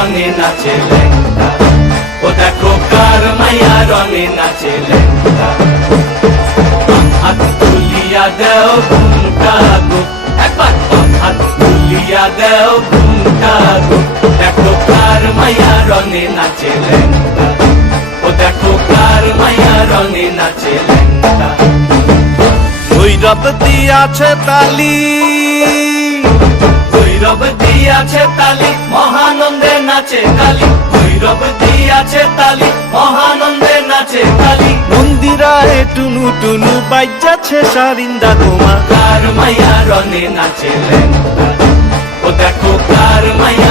রঙে নাচে ল্যাংটা, ও দেখো কার মাইয়া রঙে নাচে ল্যাংটা। হাত তুলিয়া দেও ঘুমটা গো, একবার হাত তুলিয়া দেও ঘুমটা গো, দেখো কার মাইয়া রঙে নাচে ল্যাংটা, ও দেখো কার মাইয়া রঙে নাচে ল্যাংটা। ভৈরব দিয়াছে তালি, ভৈরব দিয়াছে তালি, মহানন্দে নাচে কালী, ভৈরব দিয়াছে তালি, মহানন্দে নাচে কালী। মন্দিরায় টুনু টুনু বাজ্যাছে সারিন্দা তোমা, কার মাইয়া রঙে নাচে ল্যাংটা, ও দেখো কার মাইয়া